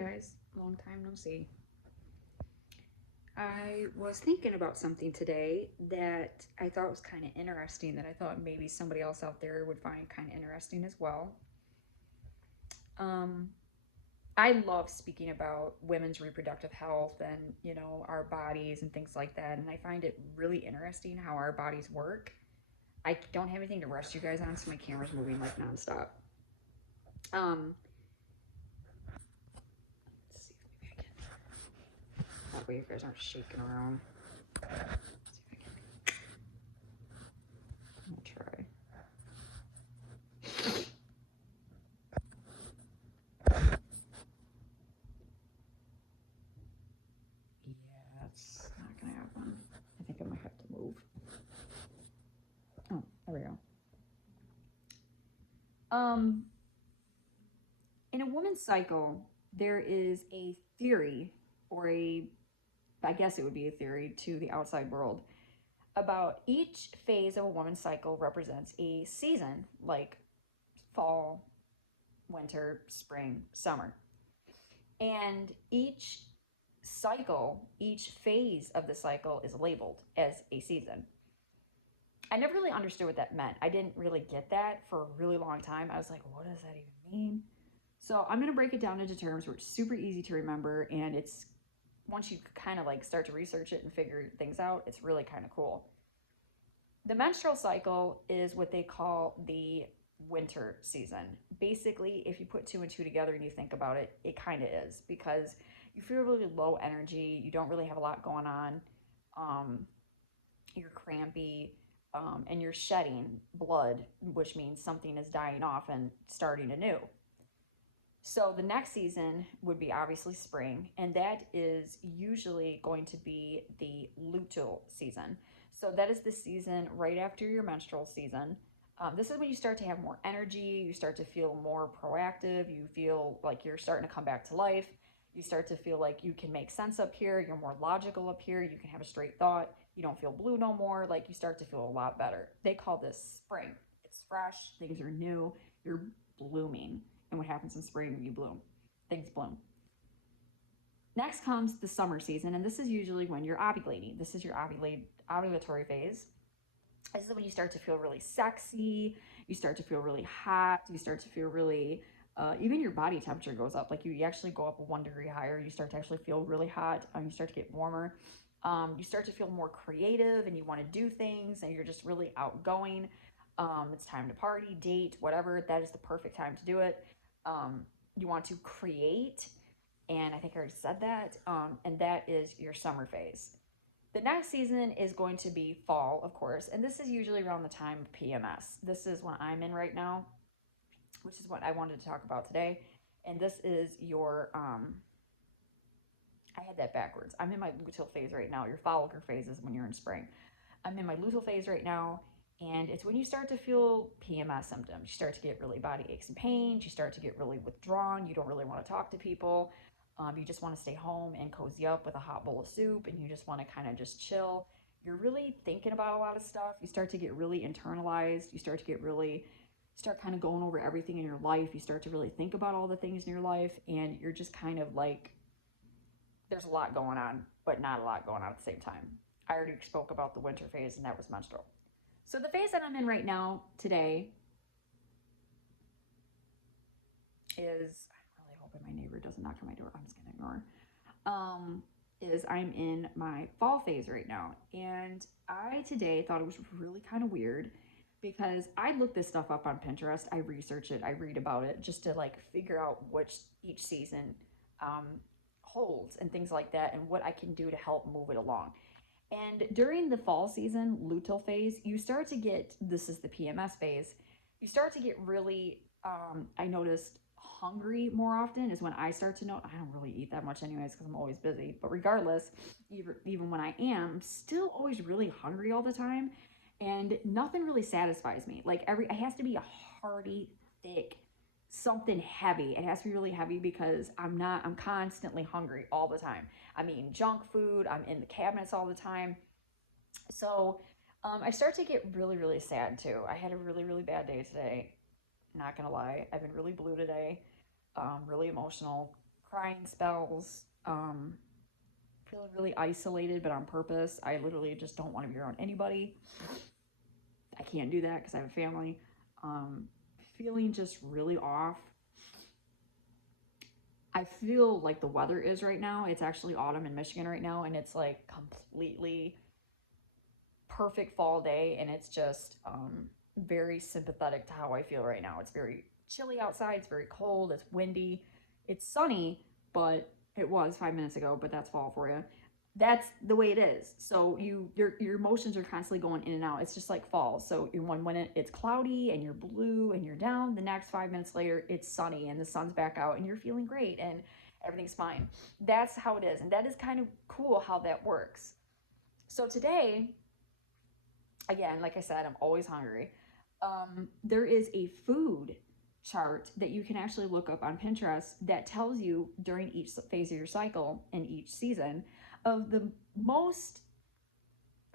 guys, long time no see. I was thinking about something today that I thought was kind of interesting, that I thought maybe somebody else out there would find kind of interesting as well. Um, I love speaking about women's reproductive health and, our bodies and things like that. And I find it really interesting how our bodies work. I don't have anything to rush you guys on, so my camera's moving like nonstop. Um, let's see if maybe I can. That way you guys aren't shaking around. Let's see if I can. I'm gonna try. Yeah, it's not gonna happen. I think I might have to move. Oh, there we go. Um, in a woman's cycle, there is a theory, or I guess it would be a theory to the outside world, about each phase of a woman's cycle represents a season, like fall, winter, spring, summer. And each phase of the cycle is labeled as a season. I never really understood what that meant. I didn't really get that for a really long time. I was like, what does that even mean? So I'm going to break it down into terms where it's super easy to remember. And it's once you kind of like start to research it and figure things out, it's really kind of cool. The menstrual cycle is what they call the winter season. Basically, if you put two and two together and you think about it, it kind of is, because you feel really low energy. You don't really have a lot going on. Um, you're crampy, and you're shedding blood, which means something is dying off and starting anew. So the next season would be obviously spring, and that is usually going to be the luteal season. So that is the season right after your menstrual season. This is when you start to have more energy, you start to feel more proactive, you feel like you're starting to come back to life, you start to feel like you can make sense up here, you're more logical up here, you can have a straight thought, you don't feel blue no more, like you start to feel a lot better. They call this spring. It's fresh, things are new, you're blooming. And what happens in spring, you bloom. Things bloom. Next comes the summer season, and this is usually when you're ovulating. This is your ovulatory phase. This is when you start to feel really sexy, you start to feel really hot, you start to feel really, even your body temperature goes up. Like you actually go up 1 degree higher, you start to actually feel really hot, you start to get warmer. You start to feel more creative and you want to do things and you're just really outgoing. It's time to party, date, whatever. That is the perfect time to do it. Um, you want to create, and I think I already said that. And that is your summer phase. The next season is going to be fall, of course, and this is usually around the time of PMS. This is what I'm in right now, which is what I wanted to talk about today. And this is your I had that backwards. I'm in my luteal phase right now. Your follicle phase is when you're in spring. I'm in my luteal phase right now, and it's when you start to feel PMS symptoms. You start to get really body aches and pains. You start to get really withdrawn. You don't really want to talk to people. You just want to stay home and cozy up with a hot bowl of soup, and you just want to kind of just chill. You're really thinking about a lot of stuff. You start to get really internalized. You start to get really, start kind of going over everything in your life. You start to really think about all the things in your life, and you're just kind of like, there's a lot going on, but not a lot going on at the same time. I already spoke about the winter phase, and that was menstrual. So the phase that I'm in right now today is, I'm really hoping my neighbor doesn't knock on my door. I'm just gonna ignore. Is I'm in my fall phase right now, and I today thought it was really kind of weird because I look this stuff up on Pinterest. I research it, I read about it just to like figure out which each season um, holds and things like that, and what I can do to help move it along. And during the fall season, luteal phase, you start to get, this is the PMS phase, you start to get really, I noticed hungry more often is when I start to know. I don't really eat that much anyways because I'm always busy. But regardless, even when I am, I'm still always really hungry all the time. And nothing really satisfies me. Like it has to be a hearty, thick, something heavy. It has to be really heavy because I'm constantly hungry all the time. I'm eating junk food. I'm in the cabinets all the time. So I start to get really, really sad too. I had a really, really bad day today. Not gonna lie. I've been really blue today, really emotional, crying spells, feeling really isolated, but on purpose. I literally just don't want to be around anybody. I can't do that because I have a family. Feeling just really off. I feel like the weather is right now. It's actually autumn in Michigan right now, and it's like completely perfect fall day, and it's just very sympathetic to how I feel right now. It's very chilly outside, it's very cold, it's windy, it's sunny, but it was 5 minutes ago, but that's fall for you. That's the way it is. So your emotions are constantly going in and out. It's just like fall. So in one minute it's cloudy and you're blue and you're down. The next 5 minutes later it's sunny and the sun's back out and you're feeling great and everything's fine. That's how it is, and that is kind of cool how that works. So today, again, like I said, I'm always hungry. There is a food chart that you can actually look up on Pinterest that tells you during each phase of your cycle and each season of the most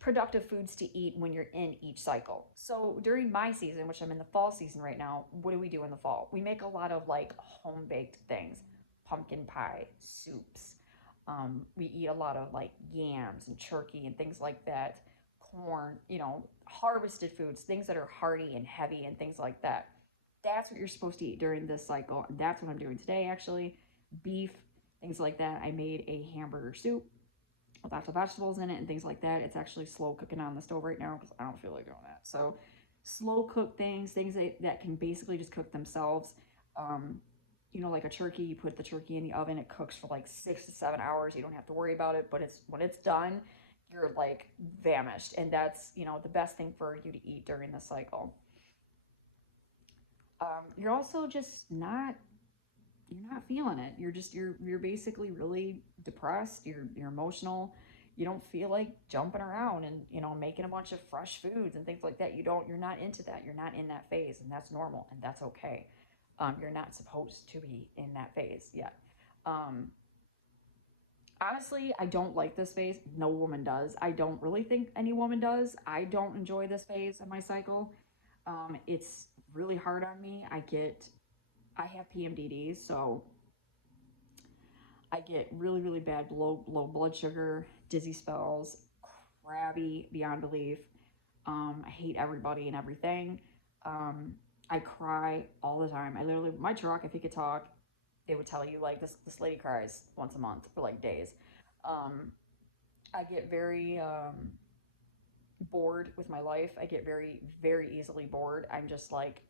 productive foods to eat when you're in each cycle. So during my season, which I'm in the fall season right now, what do we do in the fall? We make a lot of like home baked things, pumpkin pie, soups. We eat a lot of like yams and turkey and things like that, corn, harvested foods, things that are hearty and heavy and things like that. That's what you're supposed to eat during this cycle. And that's what I'm doing today, actually. Beef, things like that. I made a hamburger soup with lots of vegetables in it and things like that. It's actually slow cooking on the stove right now because I don't feel like doing that. So slow cook things that can basically just cook themselves. Like a turkey, you put the turkey in the oven, it cooks for like 6 to 7 hours. You don't have to worry about it, but when it's done, you're like famished, and that's the best thing for you to eat during the cycle. You're also just not feeling it. You're basically really depressed. You're emotional. You don't feel like jumping around and making a bunch of fresh foods and things like that. You're not into that. You're not in that phase, and that's normal and that's okay. You're not supposed to be in that phase yet. Um, Honestly, I don't like this phase. No woman does. I don't really think any woman does. I don't enjoy this phase of my cycle. It's really hard on me. I have PMDD, so I get really, really bad low blood sugar, dizzy spells, crabby beyond belief. I hate everybody and everything. Um, I cry all the time. I literally, my truck, if you could talk, they would tell you like this lady cries once a month for like days. Um, I get very bored with my life. I get very, very easily bored. I'm just like,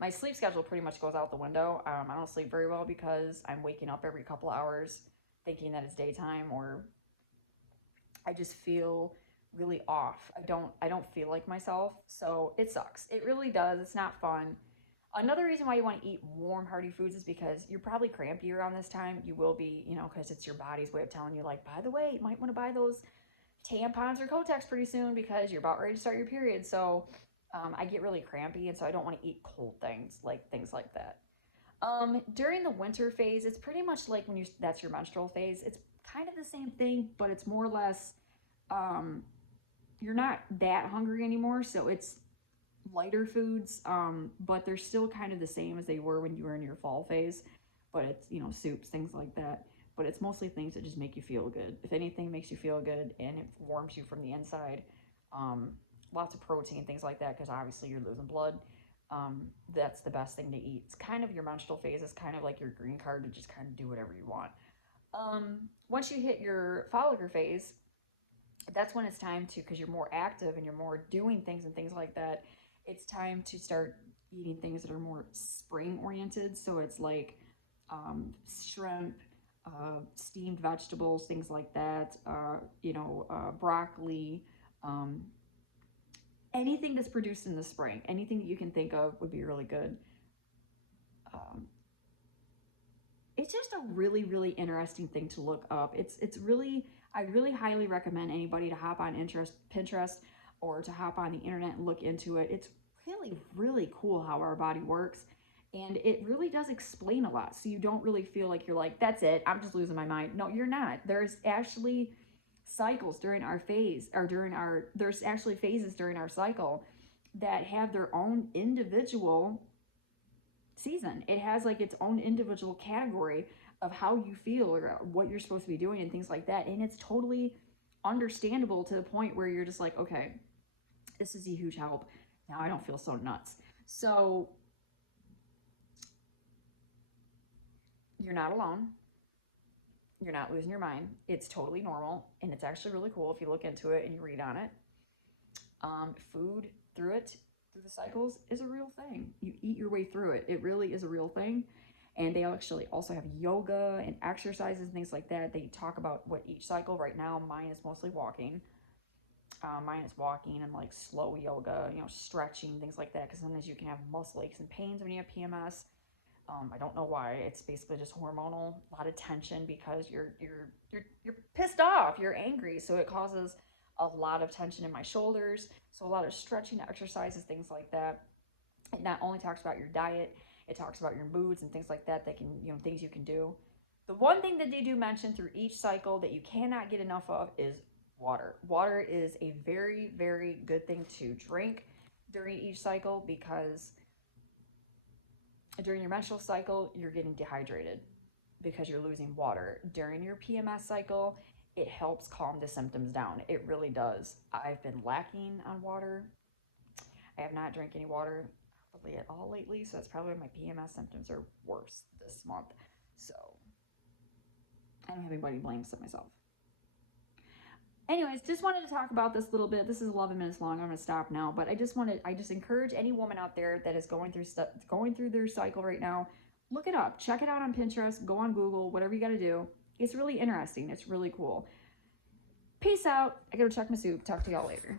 my sleep schedule pretty much goes out the window. I don't sleep very well because I'm waking up every couple hours thinking that it's daytime, or I just feel really off. I don't feel like myself. So it sucks. It really does. It's not fun. Another reason why you want to eat warm, hearty foods is because you're probably crampy around this time. You will be, because it's your body's way of telling you, like, by the way, you might want to buy those tampons or Kotex pretty soon because you're about ready to start your period. So I get really crampy, and so I don't want to eat cold things like that. During the winter phase, it's pretty much like that's your menstrual phase. It's kind of the same thing, but it's more or less um, you're not that hungry anymore, so it's lighter foods, but they're still kind of the same as they were when you were in your fall phase. But it's soups, things like that. But it's mostly things that just make you feel good. If anything makes you feel good and it warms you from the inside, um, lots of protein, things like that, because obviously you're losing blood. That's the best thing to eat. It's kind of your menstrual phase. It's kind of like your green card to just kind of do whatever you want. Once you hit your follicle phase, that's when it's time to, because you're more active and you're more doing things and things like that, it's time to start eating things that are more spring oriented. So it's like shrimp, steamed vegetables, things like that, broccoli, um, anything that's produced in the spring, anything that you can think of would be really good. Um, it's just a really, really interesting thing to look up. I really highly recommend anybody to hop on Pinterest or to hop on the internet and look into it. It's really, really cool how our body works. And it really does explain a lot. So you don't really feel like you're like, that's it, I'm just losing my mind. No, you're not. There's actually cycles during our phase, or there's actually phases during our cycle that have their own individual season. It has like its own individual category of how you feel or what you're supposed to be doing and things like that. And it's totally understandable to the point where you're just like, okay, this is a huge help. Now I don't feel so nuts. So you're not alone. You're not losing your mind. It's totally normal. And it's actually really cool if you look into it and you read on it. Food through the cycles, is a real thing. You eat your way through it. It really is a real thing. And they actually also have yoga and exercises and things like that. They talk about what each cycle. Right now, mine is mostly walking. Mine is walking and like slow yoga, stretching, things like that. Because sometimes you can have muscle aches and pains when you have PMS. I don't know why. It's basically just hormonal, a lot of tension because you're pissed off, you're angry, so it causes a lot of tension in my shoulders. So a lot of stretching exercises, things like that. It not only talks about your diet, it talks about your moods and things like that. That can, things you can do. The one thing that they do mention through each cycle that you cannot get enough of is water. Water is a very, very good thing to drink during each cycle because during your menstrual cycle, you're getting dehydrated because you're losing water. During your PMS cycle, it helps calm the symptoms down. It really does. I've been lacking on water. I have not drank any water hardly at all lately, so that's probably why my PMS symptoms are worse this month. So I don't have anybody to blame except myself. Anyways, just wanted to talk about this a little bit. This is 11 minutes long. I'm going to stop now, but I just encourage any woman out there that is going through their cycle right now, look it up, check it out on Pinterest, go on Google, whatever you got to do. It's really interesting. It's really cool. Peace out. I got to check my soup. Talk to y'all later.